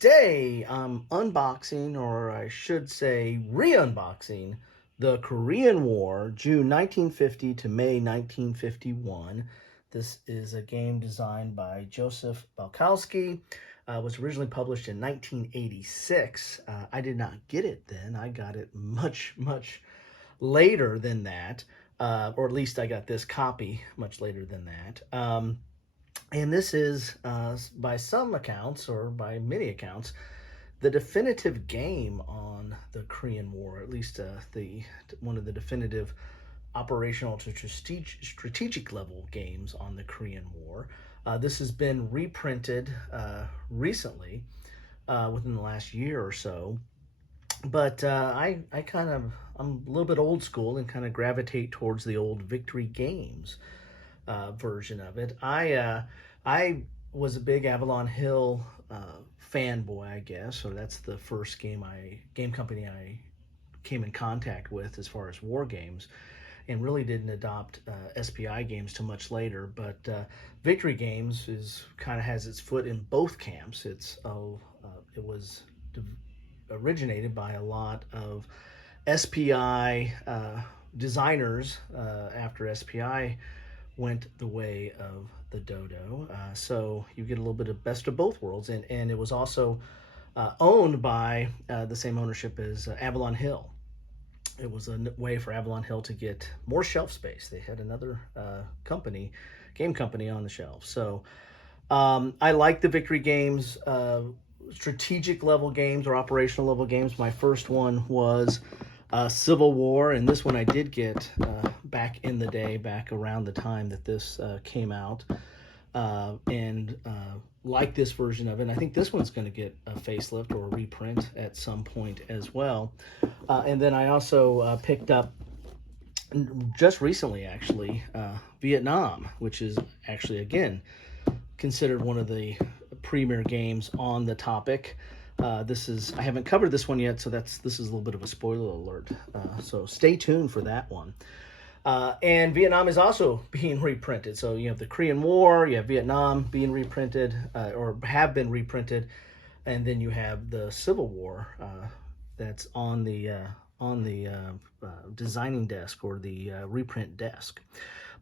Today I'm unboxing, or I should say re-unboxing, the Korean War, June 1950 to May 1951. This is a game designed by Joseph Balkowski. Was originally published in 1986. I did not get it then. I got it much later than that, or at least I got this copy much later than that. And this is, by some accounts, or by many accounts, the definitive game on the Korean War, at least the one of the definitive operational to strategic level games on the Korean War. This has been reprinted recently, within the last year or so. But I'm a little bit old school and kind of gravitate towards the old Victory Games version of it. I was a big Avalon Hill fanboy, I guess. So that's the first game company I came in contact with as far as war games, and really didn't adopt SPI games till much later. But Victory Games is kind of has its foot in both camps. It was originated by a lot of SPI designers after SPI went the way of the dodo. So you get a little bit of best of both worlds. And it was also owned by the same ownership as Avalon Hill. It was a way for Avalon Hill to get more shelf space. They had another game company on the shelf. So I like the Victory Games, strategic level games or operational level games. My first one was Civil War, and this one I did get back in the day, back around the time that this came out, and like this version of it. And I think this one's going to get a facelift or a reprint at some point as well. And then I also picked up just recently, actually, Vietnam, which is actually, again, considered one of the premier games on the topic. I haven't covered this one yet, so this is a little bit of a spoiler alert. So stay tuned for that one. And Vietnam is also being reprinted. So you have the Korean War, you have Vietnam being reprinted, or have been reprinted, and then you have the Civil War that's on the designing desk, or the reprint desk.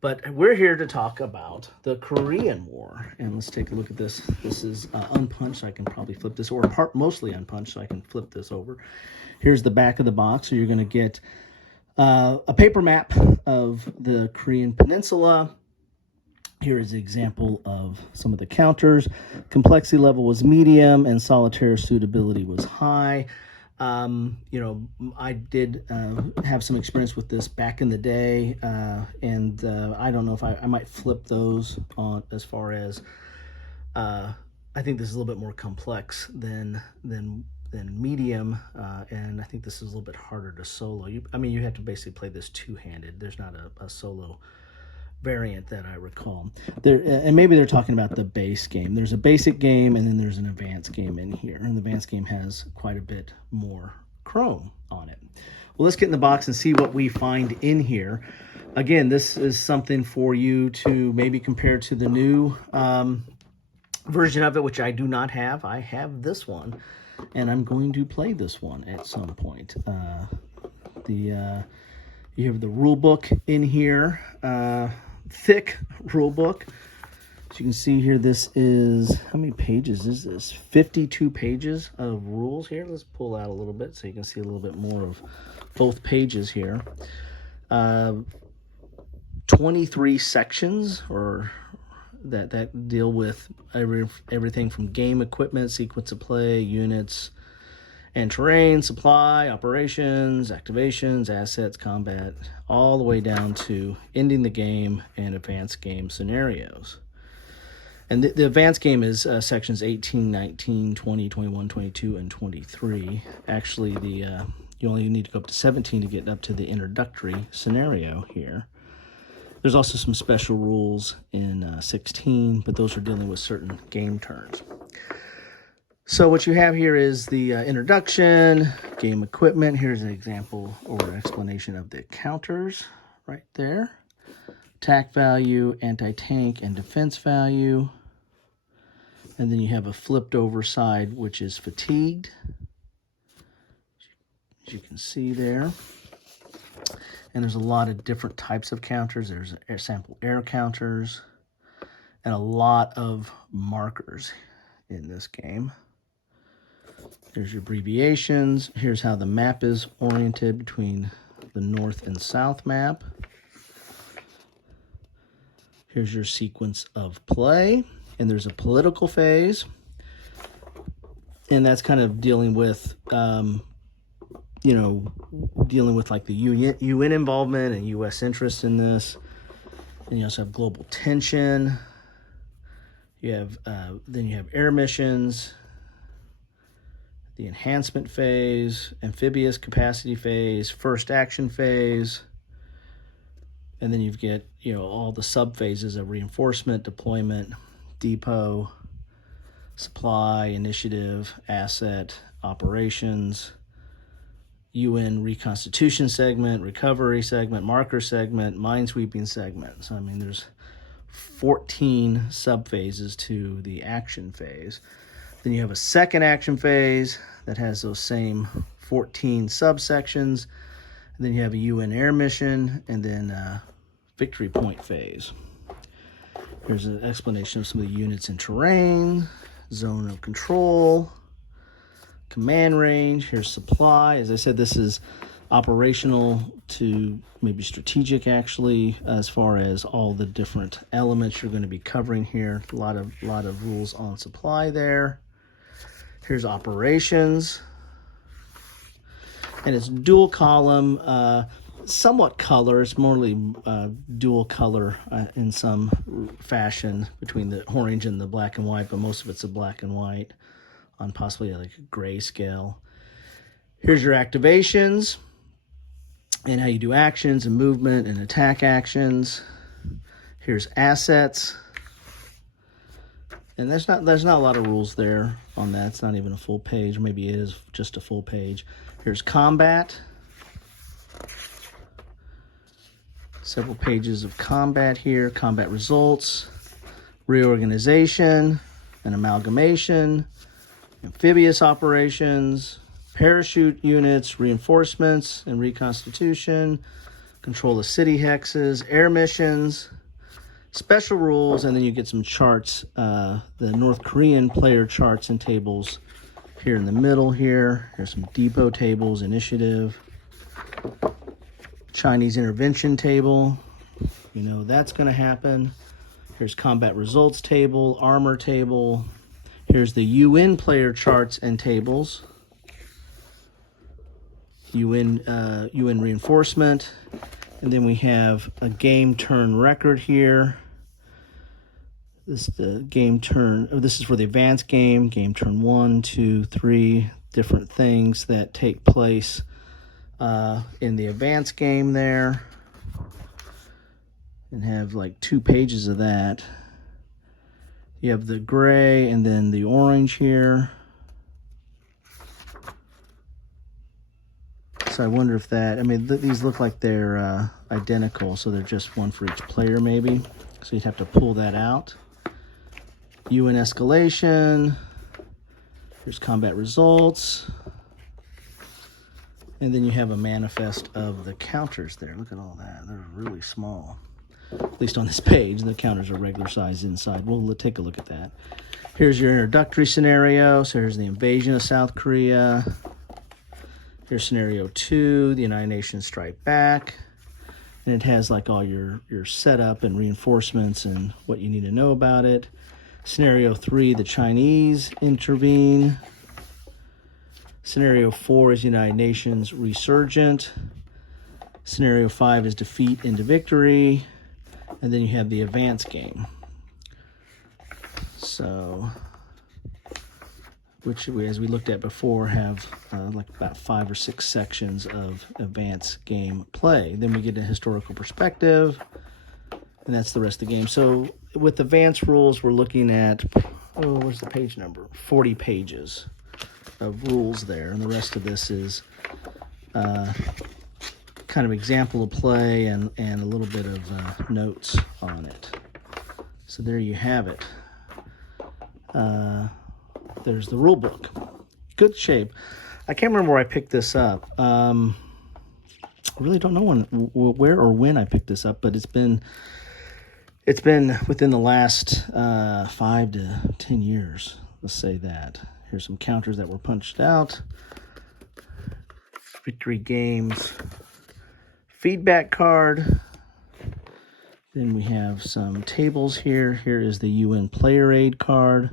But we're here to talk about the Korean War, and let's take a look at this. This is unpunched, so I can probably flip this, or mostly unpunched, so I can flip this over. Here's the back of the box. So you're going to get a paper map of the Korean Peninsula. Here is an example of some of the counters. Complexity level was medium, and solitaire suitability was high. I did have some experience with this back in the day, and I don't know if I might flip those on, as far as I think this is a little bit more complex than medium, and I think this is a little bit harder to solo. You have to basically play this two-handed. There's not a solo variant that I recall. And maybe they're talking about the base game. There's a basic game, and then there's an advanced game in here. And the advanced game has quite a bit more chrome on it. Well, let's get in the box and see what we find in here. Again, this is something for you to maybe compare to the new version of it, which I do not have. I have this one, and I'm going to play this one at some point. You have the rule book in here, thick rule book. As you can see here, this is, how many pages is this? 52 pages of rules here. Let's pull out a little bit so you can see a little bit more of both pages here. 23 sections, or that deal with everything from game equipment, sequence of play, units, and terrain, supply, operations, activations, assets, combat, all the way down to ending the game and advanced game scenarios. And the advanced game is sections 18, 19, 20, 21, 22, and 23. Actually, you only need to go up to 17 to get up to the introductory scenario here. There's also some special rules in 16, but those are dealing with certain game turns. So what you have here is the introduction, game equipment. Here's an example or explanation of the counters right there. Attack value, anti-tank, and defense value. And then you have a flipped over side, which is fatigued, as you can see there. And there's a lot of different types of counters. There's sample air counters and a lot of markers in this game. There's your abbreviations. Here's how the map is oriented between the north and south map. Here's your sequence of play. And there's a political phase. And that's kind of dealing with, dealing with like the UN involvement and U.S. interest in this. And you also have global tension. You have then you have air missions, the enhancement phase, amphibious capacity phase, first action phase, and then you get all the sub phases of reinforcement, deployment, depot, supply, initiative, asset, operations, UN reconstitution segment, recovery segment, marker segment, minesweeping segment. So I mean, there's 14 subphases to the action phase. Then you have a second action phase that has those same 14 subsections. And then you have a UN air mission and then a victory point phase. Here's an explanation of some of the units and terrain, zone of control, command range. Here's supply. As I said, this is operational to maybe strategic, actually, as far as all the different elements you're going to be covering here. A lot of rules on supply there. Here's operations, and it's dual column, somewhat color. It's morely dual color in some fashion between the orange and the black and white, but most of it's a black and white on possibly like a grayscale. Here's your activations and how you do actions and movement and attack actions. Here's assets. And there's not a lot of rules there on that. It's not even a full page. Maybe it is just a full page. Here's combat. Several pages of combat here. Combat results, reorganization, and amalgamation, amphibious operations, parachute units, reinforcements and reconstitution, control of city hexes, air missions, special rules, and then you get some charts, the North Korean player charts and tables here in the middle here. Here's some depot tables, initiative, Chinese intervention table. That's going to happen. Here's combat results table, armor table. Here's the UN player charts and tables. UN reinforcement. And then we have a game turn record here. This is the game turn. This is for the advanced game. Game turn 1, 2, 3. Different things that take place in the advanced game there. And have like 2 pages of that. You have the gray and then the orange here. So I wonder if these look like they're identical, so they're just one for each player maybe. So you'd have to pull that out. UN escalation. Here's combat results. And then you have a manifest of the counters there. Look at all that. They're really small. At least on this page, the counters are regular size inside. We'll take a look at that. Here's your introductory scenario. So here's the invasion of South Korea. Here's scenario 2, the United Nations strike back. And it has like all your setup and reinforcements and what you need to know about it. Scenario 3, the Chinese intervene. Scenario 4 is United Nations resurgent. Scenario 5 is defeat into victory. And then you have the advanced game. So, which, as we looked at before, have like about 5 or 6 sections of advanced game play. Then we get a historical perspective, and that's the rest of the game. So with advanced rules, we're looking at, where's the page number? 40 pages of rules there, and the rest of this is kind of example of play and a little bit of notes on it. So there you have it. there's the rule book. Good shape. I can't remember where I picked this up. I really don't know where or when I picked this up, but it's been within the last 5 to 10 years. Let's say that. Here's some counters that were punched out. Victory Games feedback card. Then we have some tables here. Here is the UN Player Aid card.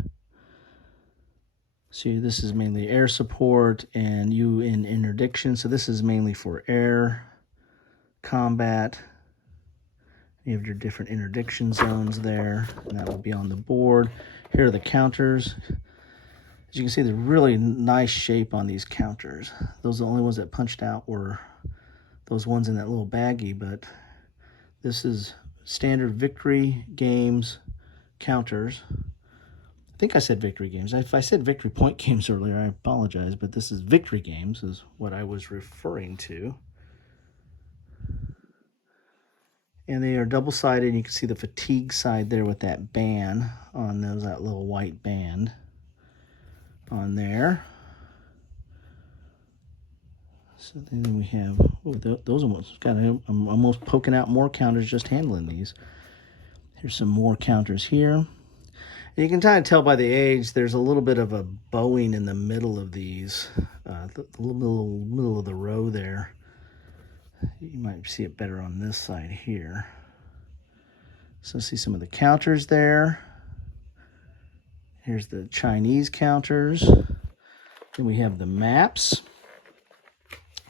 See, this is mainly air support and UN interdiction. So this is mainly for air combat. You have your different interdiction zones there, and that will be on the board. Here are the counters. As you can see, they're really nice shape on these counters. Those are the only ones that punched out were those ones in that little baggie, but this is standard Victory Games counters. I think I said Victory Games. If I said Victory Point Games earlier, I apologize, but this is Victory Games is what I was referring to. And they are double-sided. You can see the fatigue side there with that band on those, that little white band on there. So then we have, those almost got, I'm almost poking out more counters just handling these. Here's some more counters here. And you can kind of tell by the age, there's a little bit of a bowing in the middle of these, the middle of the row there. You might see it better on this side here. So see some of the counters there. Here's the Chinese counters. Then we have the maps.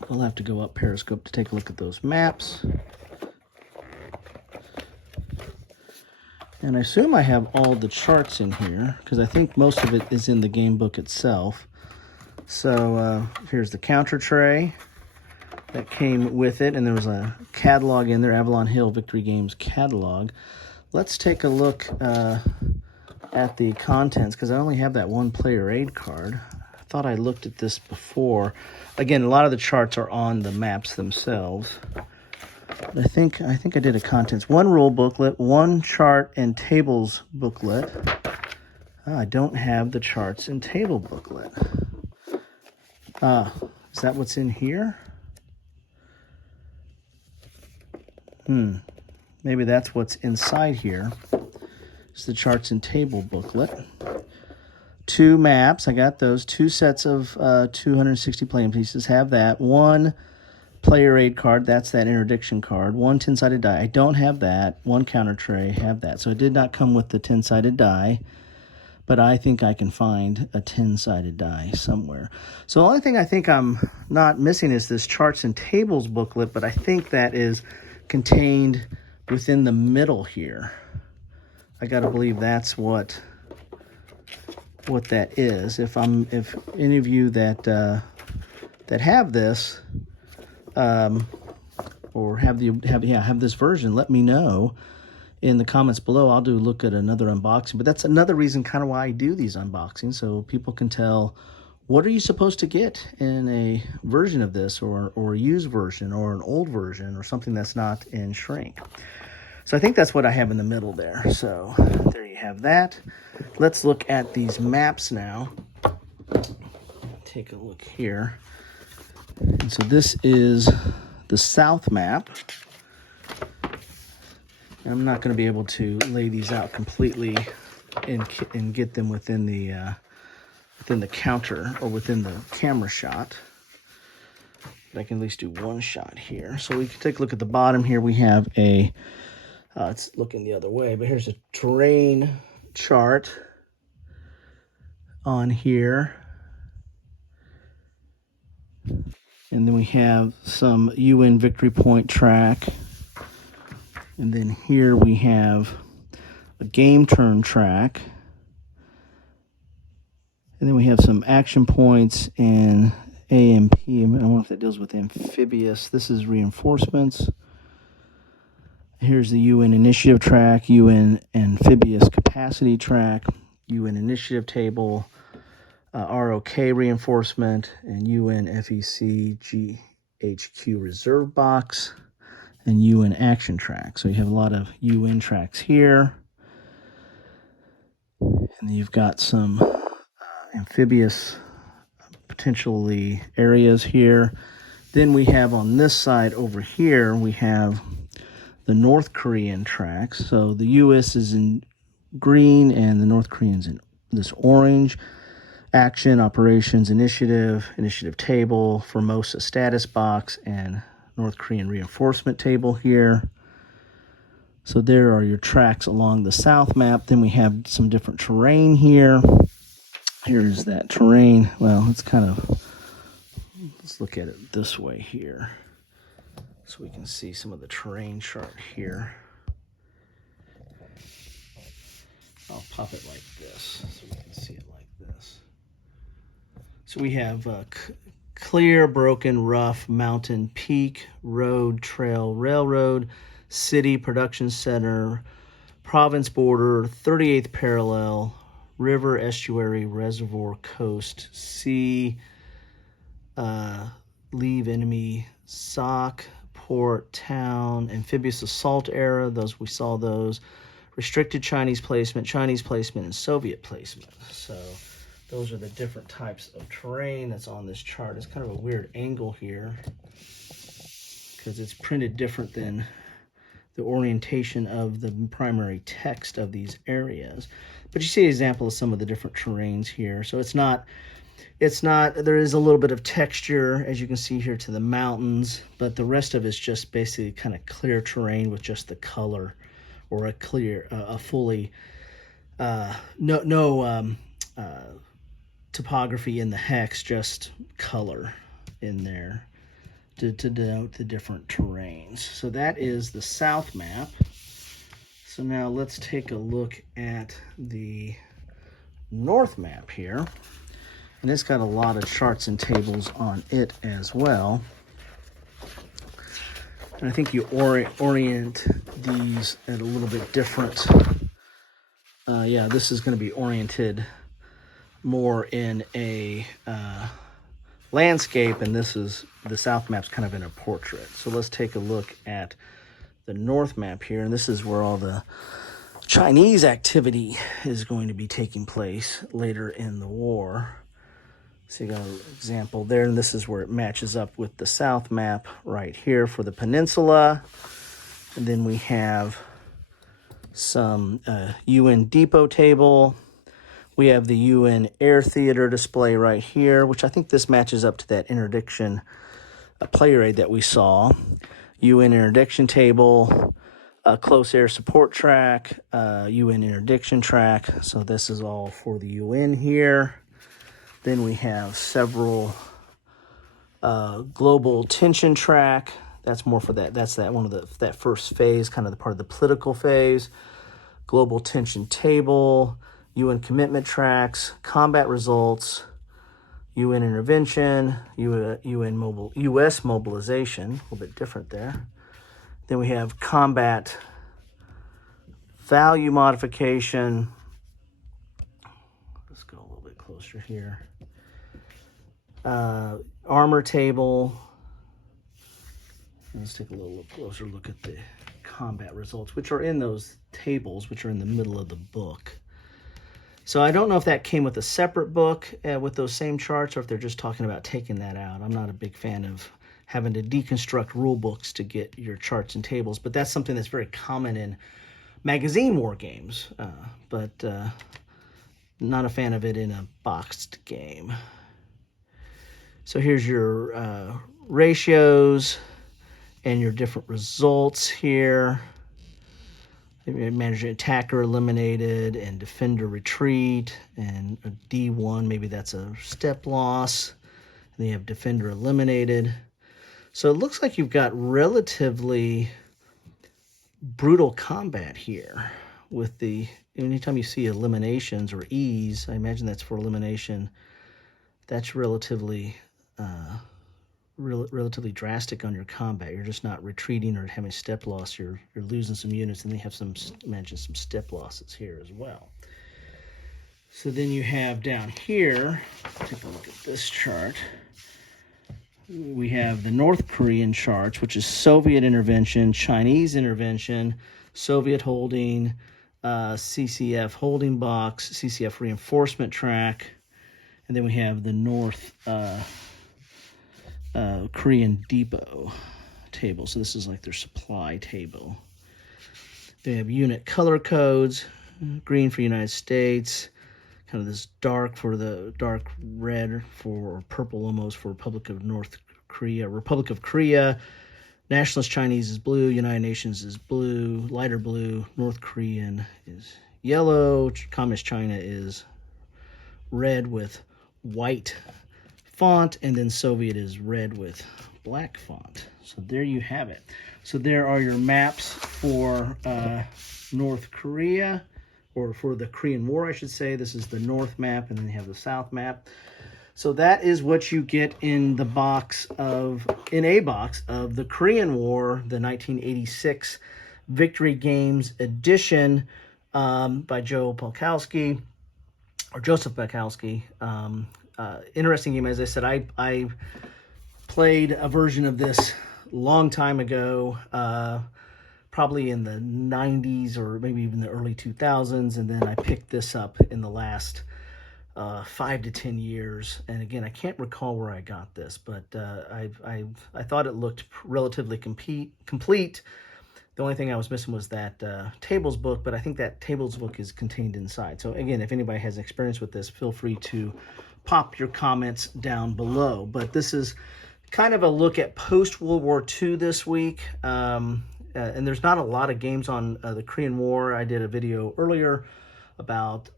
We'll have to go up Periscope to take a look at those maps. And I assume I have all the charts in here, because I think most of it is in the game book itself. So here's the counter tray that came with it, and there was a catalog in there, Avalon Hill Victory Games catalog. Let's take a look at the contents, because I only have that one player aid card. I thought I looked at this before. Again, a lot of the charts are on the maps themselves. But I think I did a contents. One rule booklet, one chart and tables booklet. I don't have the charts and table booklet. Is that what's in here? Maybe that's what's inside here. It's the charts and table booklet. 2 maps, I got those. 2 sets of 260 playing pieces, have that. 1 player aid card, that's that interdiction card. 1 10-sided die, I don't have that. 1 counter tray, have that. So it did not come with the 10-sided die, but I think I can find a 10-sided die somewhere. So the only thing I think I'm not missing is this charts and tables booklet, but I think that is contained within the middle here. I got to believe that's what that is. If any of you that have this or have this version, let me know in the comments below. I'll do a look at another unboxing, but that's another reason kind of why I do these unboxings, so people can tell what are you supposed to get in a version of this, or a used version, or an old version, or something that's not in shrink. So I think that's what I have in the middle there. So there you have that. Let's look at these maps now. Take a look here. And so this is the south map. And I'm not going to be able to lay these out completely and get them within the counter or within the camera shot. But I can at least do one shot here. So we can take a look at the bottom here. We have a it's looking the other way, but here's a terrain chart on here. And then we have some UN Victory Point track. And then here we have a game turn track. And then we have some action points and AMP. I don't know if that deals with amphibious. This is reinforcements. Here's the UN Initiative track, UN Amphibious Capacity track, UN Initiative table, ROK reinforcement, and UN FEC GHQ reserve box, and UN action track. So you have a lot of UN tracks here. And And you've got some amphibious potentially areas here. Then we have on this side over here, we have the North Korean tracks. So the U.S. is in green and the North Koreans in this orange. Action, operations, initiative table, Formosa status box, and North Korean reinforcement table here. So there are your tracks along the south map. Then we have some different terrain here. Here's that terrain. Well, it's kind of, let's look at it this way here so we can see some of the terrain chart here. I'll pop it like this so we can see it like this. So we have clear, broken, rough, mountain, peak, road, trail, railroad, city, production center, province border, 38th parallel, river, estuary, reservoir, coast, sea, leave enemy, sock, port, town, amphibious assault era, those we saw those, restricted Chinese placement, and Soviet placement. So those are the different types of terrain that's on this chart. It's kind of a weird angle here because it's printed different than the orientation of the primary text of these areas. But you see an example of some of the different terrains here. So it's not, there is a little bit of texture, as you can see here, to the mountains, but the rest of it's just basically kind of clear terrain with just the color, or a clear, a fully, no topography in the hex, just color in there to denote the different terrains. So that is the south map. So now let's take a look at the north map here. And it's got a lot of charts and tables on it as well. And I think you orient these at a little bit different. Yeah, this is going to be oriented more in a landscape, and this is, the south map's kind of in a portrait. So let's take a look at the north map here, and this is where all the Chinese activity is going to be taking place later in the war. So you got an example there, and this is where it matches up with the south map right here for the peninsula. And then we have some UN depot table. We have the UN air theater display right here, which I think this matches up to that interdiction player aid that we saw. UN interdiction table, close air support track, UN interdiction track. So this is all for the UN here. Then we have several global tension track. That's more for that. That's that one of that first phase, kind of the part of the political phase. Global tension table, UN commitment tracks, combat results, UN intervention, U.S. mobilization, a little bit different there. Then we have combat value modification. Let's go a little bit closer here. Armor table. Let's take a little closer look at the combat results, which are in those tables, which are in the middle of the book. So I don't know if that came with a separate book with those same charts, or if they're just talking about taking that out. I'm not a big fan of having to deconstruct rule books to get your charts and tables, but that's something that's very common in magazine war games, but not a fan of it in a boxed game. So here's your ratios and your different results here. Manager attacker eliminated, and defender retreat, and a D1, maybe that's a step loss. And then you have defender eliminated. So it looks like you've got relatively brutal combat here with the, anytime you see eliminations or E's, I imagine that's for elimination. That's relatively relatively drastic on your combat. You're just not retreating or having step loss. You're losing some units, and they have some, imagine some step losses here as well. So then you have down here, take a look at this chart. We have the North Korean charts, which is Soviet intervention, Chinese intervention, Soviet holding, CCF holding box, CCF reinforcement track, and then we have the North Korean depot table. So this is like their supply table. They have unit color codes, green for United States, kind of this dark for the dark red for, or purple almost for Republic of North Korea, Republic of Korea. Nationalist Chinese is blue, United Nations is blue, lighter blue, North Korean is yellow, Communist China is red with white font, and then Soviet is red with black font. So there you have it. So there are your maps for North Korea, or for the Korean War, I should say. This is the North map, and then you have the South map. So that is what you get in a box of the Korean War, the 1986 Victory Games edition by Joseph Pelkowski. Interesting game. As I said, I played a version of this long time ago, probably in the 90s or maybe even the early 2000s, and then I picked this up in the last 5 to 10 years. And again, I can't recall where I got this, but I thought it looked relatively complete. The only thing I was missing was that tables book, but I think that tables book is contained inside. So again, if anybody has experience with this, feel free to pop your comments down below. But this is kind of a look at post-World War II this week. And there's not a lot of games on the Korean War. I did a video earlier about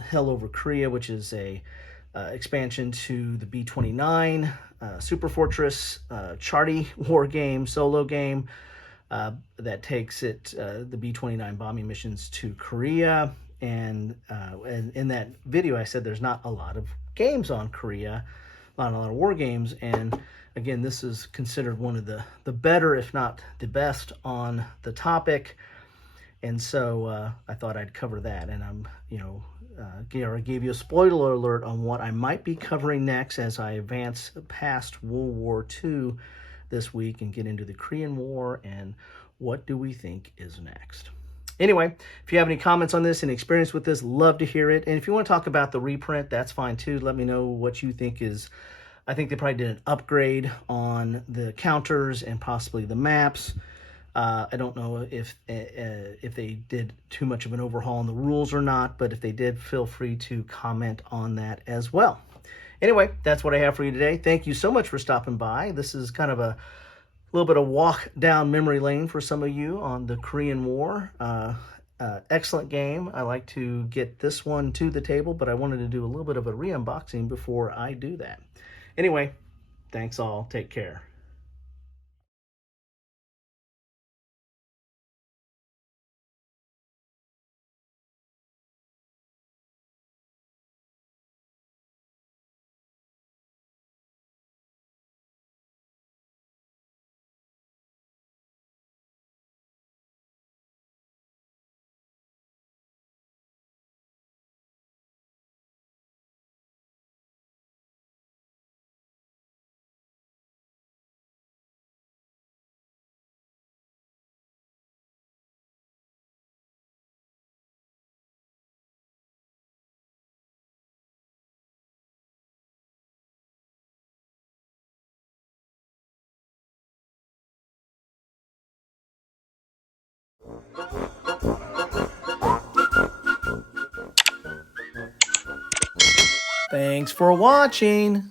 Hell Over Korea, which is a expansion to the B-29 Super Fortress Charty war game, solo game, that takes it, the B-29 bombing missions to Korea. And in that video, I said there's not a lot of games on Korea, not a lot of war games. And again, this is considered one of the better, if not the best, on the topic. And so I thought I'd cover that. And I'm, I gave you a spoiler alert on what I might be covering next as I advance past World War II this week and get into the Korean War and what do we think is next. Anyway, if you have any comments on this and experience with this, love to hear it. And if you want to talk about the reprint, that's fine too. Let me know what you think is. I think they probably did an upgrade on the counters and possibly the maps. I don't know if they did too much of an overhaul on the rules or not, but if they did, feel free to comment on that as well. Anyway, that's what I have for you today. Thank you so much for stopping by. This is kind of a little bit of walk down memory lane for some of you on the Korean War. Excellent game. I like to get this one to the table, but I wanted to do a little bit of a re-unboxing before I do that. Anyway, thanks all. Take care. Thanks for watching.